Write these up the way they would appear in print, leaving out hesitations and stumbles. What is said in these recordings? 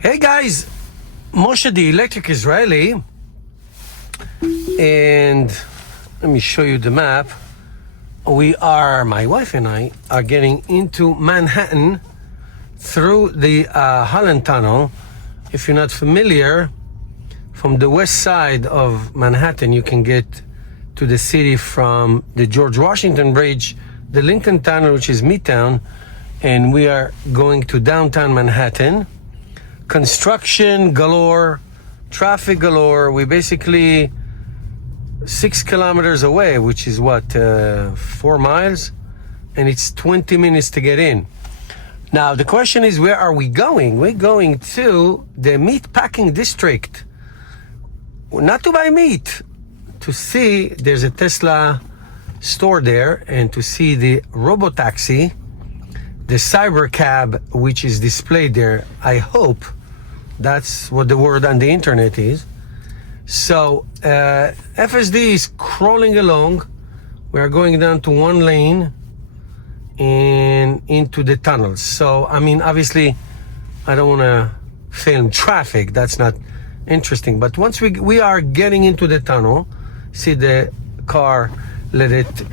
Hey guys, Moshe the Electric Israeli, and let me show you the map. My wife and I are getting into Manhattan through the Holland Tunnel. If you're not familiar, from the west side of Manhattan, you can get to the city from the George Washington Bridge, the Lincoln Tunnel, which is Midtown, and we are going to downtown Manhattan. Construction galore, traffic galore. We're basically 6 kilometers away, which is 4 miles, and it's 20 minutes to get in. Now, the question is, where are we going? We're going to the meat packing district. Not to buy meat, to see there's a Tesla store there, and to see the robotaxi, the cyber cab, which is displayed there. I hope that's what the word on the internet is. So FSD is crawling along. We are going down to one lane and into the tunnels. So, I mean, obviously, I don't want to film traffic. That's not interesting. But once we are getting into the tunnel, see the car, let it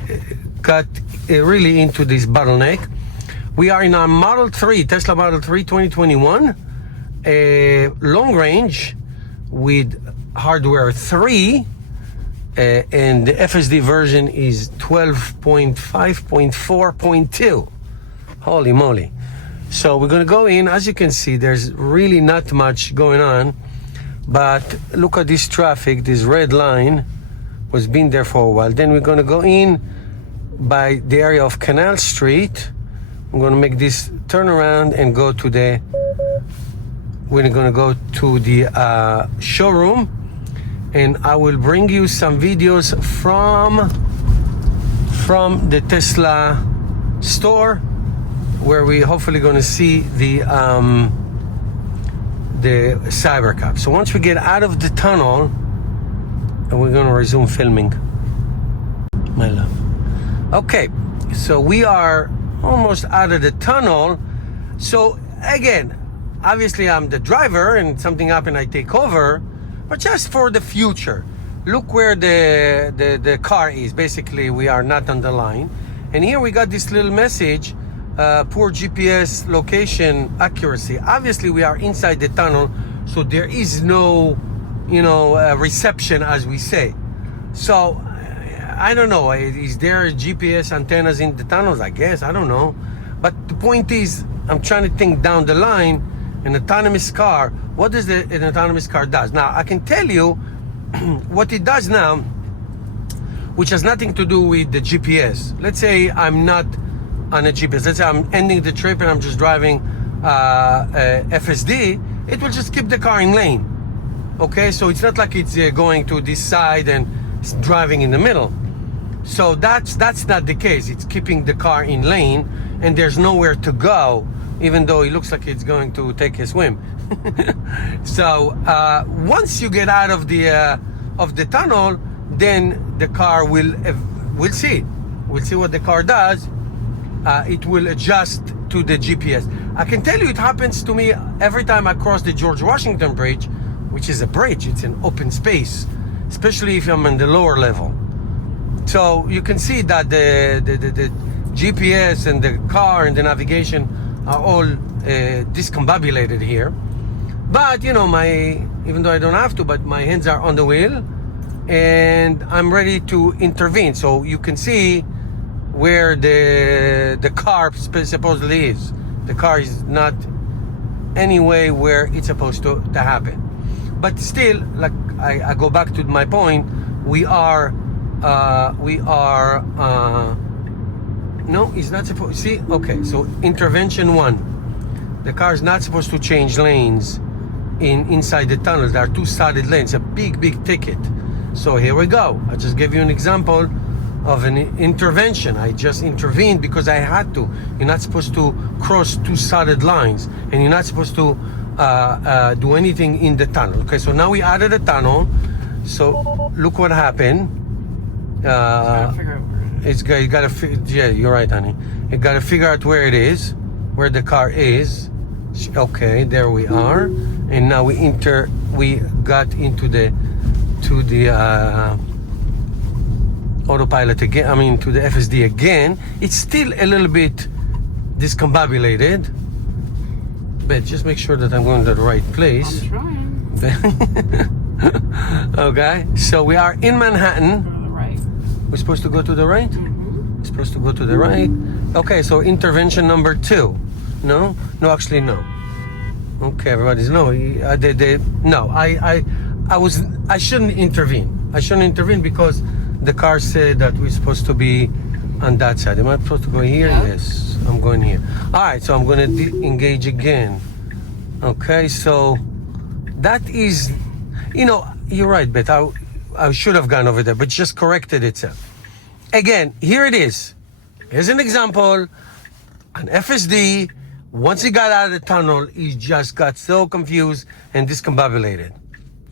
cut really into this bottleneck. We are in our Model 3, Tesla Model 3 2021, a long range with hardware 3, and the FSD version is 12.5.4.2. Holy moly. So we're going to go in. As you can see, there's really not much going on, but look at this traffic. This red line was been there for a while. Then we're going to go in by the area of Canal Street. I'm going to make this turnaround and go to the showroom, and I will bring you some videos from the Tesla store, where we hopefully going to see the Cybercab. So once we get out of the tunnel, we're going to resume filming, my love. Okay, so we are almost out of the tunnel. So again, obviously I'm the driver, and something happened, I take over, but just for the future, look where the car is. Basically, we are not on the line, and here we got this little message, poor GPS location accuracy. Obviously we are inside the tunnel, so there is no reception, as we say. So I don't know, is there GPS antennas in the tunnels? I guess, I don't know. But the point is, I'm trying to think down the line, an autonomous car, what does an autonomous car does? Now, I can tell you what it does now, which has nothing to do with the GPS. Let's say I'm not on a GPS. Let's say I'm ending the trip and I'm just driving FSD. It will just keep the car in lane. Okay, so it's not like it's going to this side and it's driving in the middle. So that's not the case. It's keeping the car in lane, and there's nowhere to go, even though it looks like it's going to take a swim. So once you get out of the tunnel, then the car we'll see what the car does. It will adjust to the GPS. I can tell you, it happens to me every time I cross the George Washington Bridge, which is a bridge. It's an open space, especially if I'm on the lower level. So you can see that the GPS and the car and the navigation are all discombobulated here. But even though I don't have to, but my hands are on the wheel, and I'm ready to intervene. So you can see where the car supposedly is. The car is not anyway where it's supposed to happen. But still, like I go back to my point, no, it's not supposed. See, okay, so intervention 1. The car is not supposed to change lanes inside the tunnel. There are 2 solid lanes, a big ticket. So here we go. I just gave you an example of an intervention. I just intervened because I had to. You're not supposed to cross 2 solid lines, and you're not supposed to do anything in the tunnel. Okay, so now we added a tunnel. So look what happened. You gotta yeah, you're right, honey. You gotta figure out where it is, where the car is. Okay, there we are. and now we got into the autopilot again. I mean, to the FSD again. It's still a little bit discombobulated, but just make sure that I'm going to the right place. I'm trying. Okay, so we are in Manhattan. Go to the right. We're supposed to go to the right? Mm-hmm. We're supposed to go to the right. Okay, so intervention number 2. No, actually no. Okay, everybody's no. I shouldn't intervene. I shouldn't intervene because the car said that we're supposed to be on that side. Am I supposed to go here? Yeah. Yes, I'm going here. All right, so I'm going to engage again. Okay, so that is, you're right, Beth. I should have gone over there, but just corrected itself. Again, here it is. Here's an example. An FSD, once he got out of the tunnel, he just got so confused and discombobulated.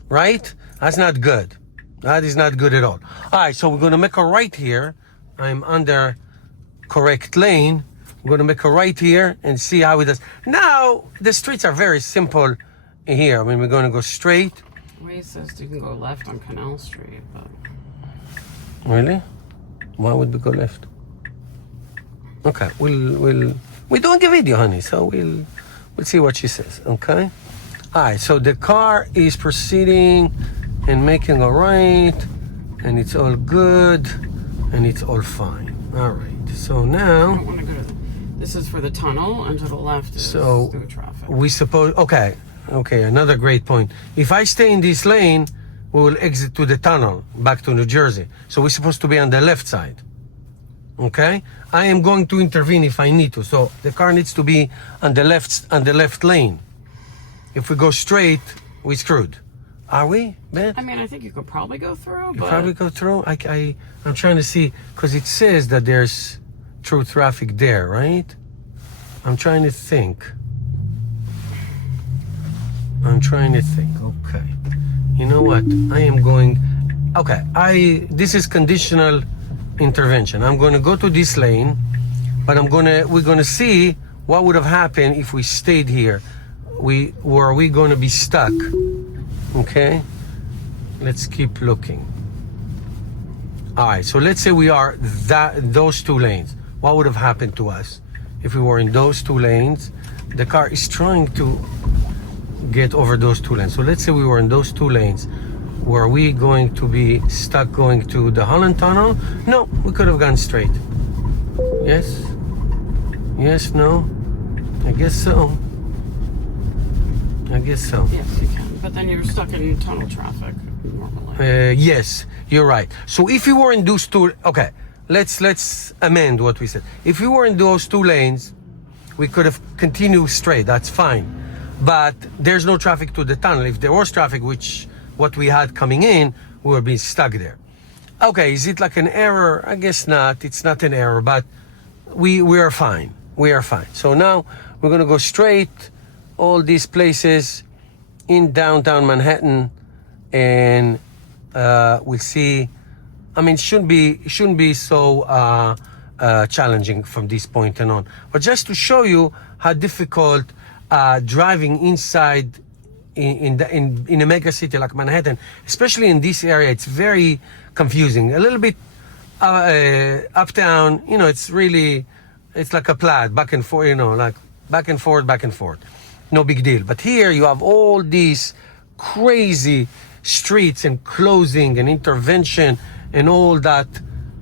Right? That's not good. That is not good at all. All right, so we're going to make a right here. I'm under correct lane. We're going to make a right here and see how it does. Now, the streets are very simple here. I mean, we're going to go straight. Way says you can go left on Canal Street, but... Really? Why would we go left? Okay, we're doing a video, honey, so we'll see what she says, okay? All right, so the car is proceeding and making a right, and it's all good, and it's all fine. All right, so I now... don't want to go to this is for the tunnel, and to the left is So through traffic. we suppose... Okay, another great point. If I stay in this lane, we will exit to the tunnel, back to New Jersey. So we're supposed to be on the left side. Okay? I am going to intervene if I need to. So the car needs to be on the left lane. If we go straight, we're screwed. Are we, Ben? I mean, I think you could probably go through, You but... probably go through? I'm trying to see, because it says that there's through traffic there, right? I'm trying to think. Okay. You know what? I am going... Okay, this is conditional intervention. I'm going to go to this lane, but we're going to see what would have happened if we stayed here. Were we going to be stuck? Okay? Let's keep looking. All right, so let's say we are those two lanes. What would have happened to us if we were in those two lanes? The car is trying to get over those two lanes. So let's say we were in those two lanes. Were we going to be stuck going to the Holland Tunnel? No, we could have gone straight. Yes? Yes, no? I guess so. Yes, you can. But then you're stuck in tunnel traffic normally. Yes, you're right. So if you were in those two... Okay, let's amend what we said. If we were in those two lanes, we could have continued straight. That's fine. But there's no traffic to the tunnel. If there was traffic, which... what we had coming in, we were being stuck there. Okay, is it like an error? I guess not. It's not an error, but we are fine. We are fine. So now we're going to go straight all these places in downtown Manhattan, and we'll see. I mean, shouldn't be so challenging from this point on. But just to show you how difficult driving inside in a mega city like Manhattan, especially in this area, it's very confusing. A little bit uptown, it's like a plaid, back and forth, like back and forth. No big deal. But here you have all these crazy streets and closing and intervention and all that,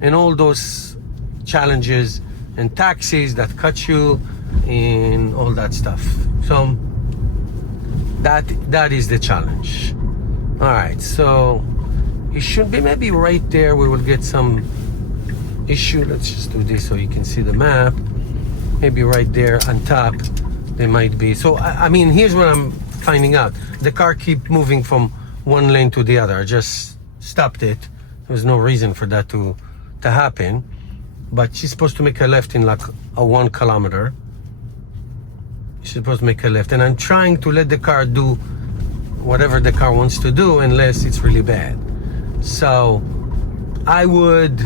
and all those challenges and taxis that cut you and all that stuff. So that is the challenge. All right, so it should be maybe right there. We will get some issue. Let's just do this so you can see the map. Maybe right there on top there might be. So I mean, here's what I'm finding out. The car keep moving from one lane to the other. I just stopped it. There was no reason for that to happen. But she's supposed to make a left in like a 1 kilometer. She's supposed to make a left, and I'm trying to let the car do whatever the car wants to do unless it's really bad. So I would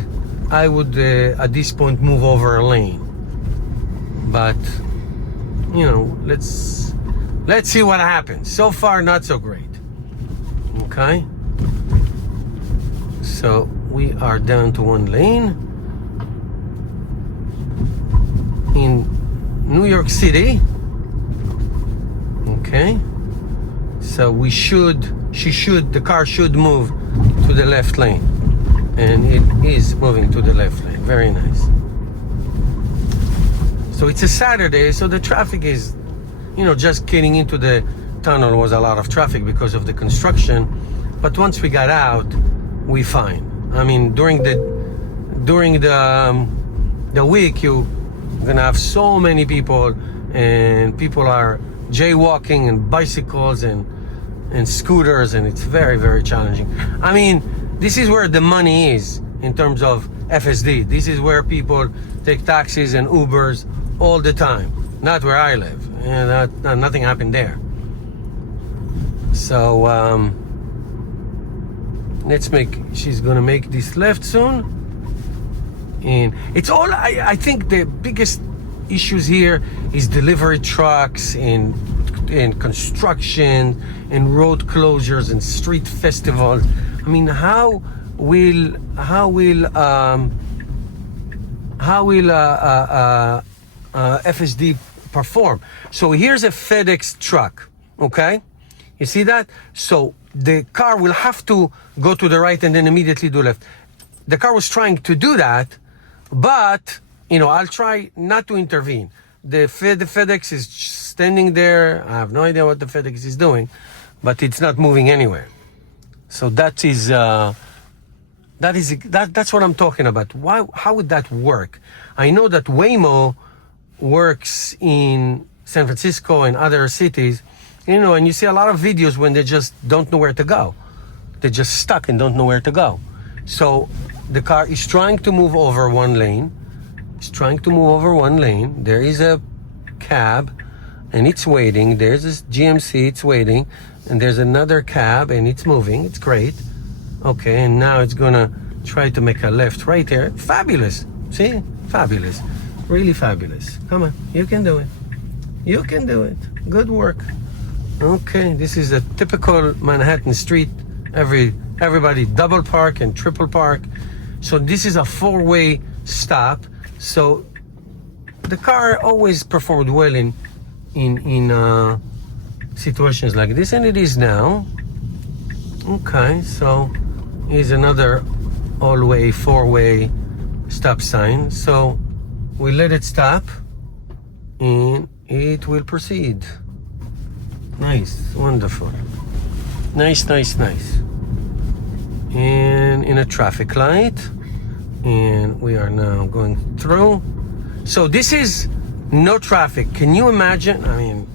at this point move over a lane, but let's let's see what happens. So far, not so great. Okay. So we are down to one lane in New York City. Okay. So the car should move to the left lane. And it is moving to the left lane. Very nice. So it's a Saturday, so the traffic is, just getting into the tunnel was a lot of traffic because of the construction. But once we got out, we fine. I mean, during the week, you're gonna have so many people, and people are jaywalking and bicycles and scooters, and it's very, very challenging. I mean, this is where the money is in terms of FSD. This is where people take taxis and Ubers all the time. Not where I live. And nothing happened there. So she's gonna make this left soon. And it's all, I think the biggest issues here is delivery trucks and construction and road closures and street festivals. I mean, how will FSD perform? So here's a FedEx truck, okay? You see that? So the car will have to go to the right and then immediately do left. The car was trying to do that, but I'll try not to intervene. The FedEx is standing there. I have no idea what the FedEx is doing, but it's not moving anywhere. So that's what I'm talking about. How would that work? I know that Waymo works in San Francisco and other cities, and you see a lot of videos when they just don't know where to go. They're just stuck and don't know where to go. So the car is trying to move over one lane. There is a cab and it's waiting. There's this GMC, it's waiting. And there's another cab and it's moving. It's great. Okay, and now it's gonna try to make a left right there. Fabulous. See? Fabulous. Really fabulous. Come on, you can do it. You can do it. Good work. Okay, this is a typical Manhattan street. Everybody double park and triple park. So this is a four-way stop. So the car always performed well in situations like this, and it is now. Okay, so here's another all-way, four-way stop sign. So we let it stop and it will proceed. Nice, wonderful. Nice. And in a traffic light, and we are now going through. So this is no traffic. Can you imagine? I mean,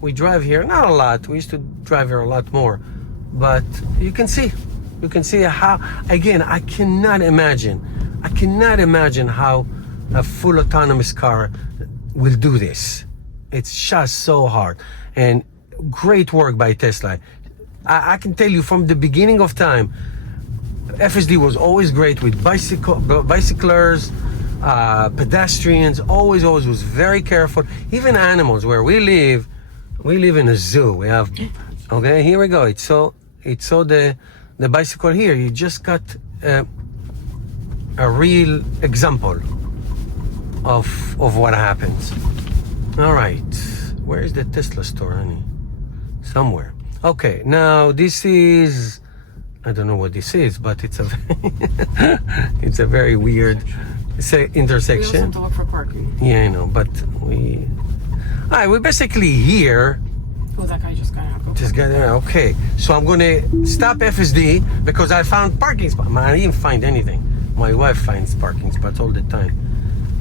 we drive here, not a lot. We used to drive here a lot more, but you can see how, again, I cannot imagine how a full autonomous car will do this. It's just so hard, and great work by Tesla. I can tell you from the beginning of time, FSD was always great with bicyclers, pedestrians, always was very careful. Even animals, where we live in a zoo. We have, okay, here we go. It's the bicycle here. You just got a real example of what happens. All right, where is the Tesla store, honey? Somewhere. Okay, now this is, I don't know what this is, but it's a it's a very weird intersection. We also have to look for parking. Yeah, I know, but we're basically here. Oh, that guy just got out. Okay, so I'm gonna stop FSD because I found parking spot. I didn't find anything. My wife finds parking spots all the time.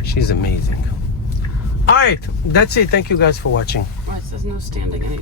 She's amazing. All right, that's it. Thank you guys for watching. Well, it says no standing.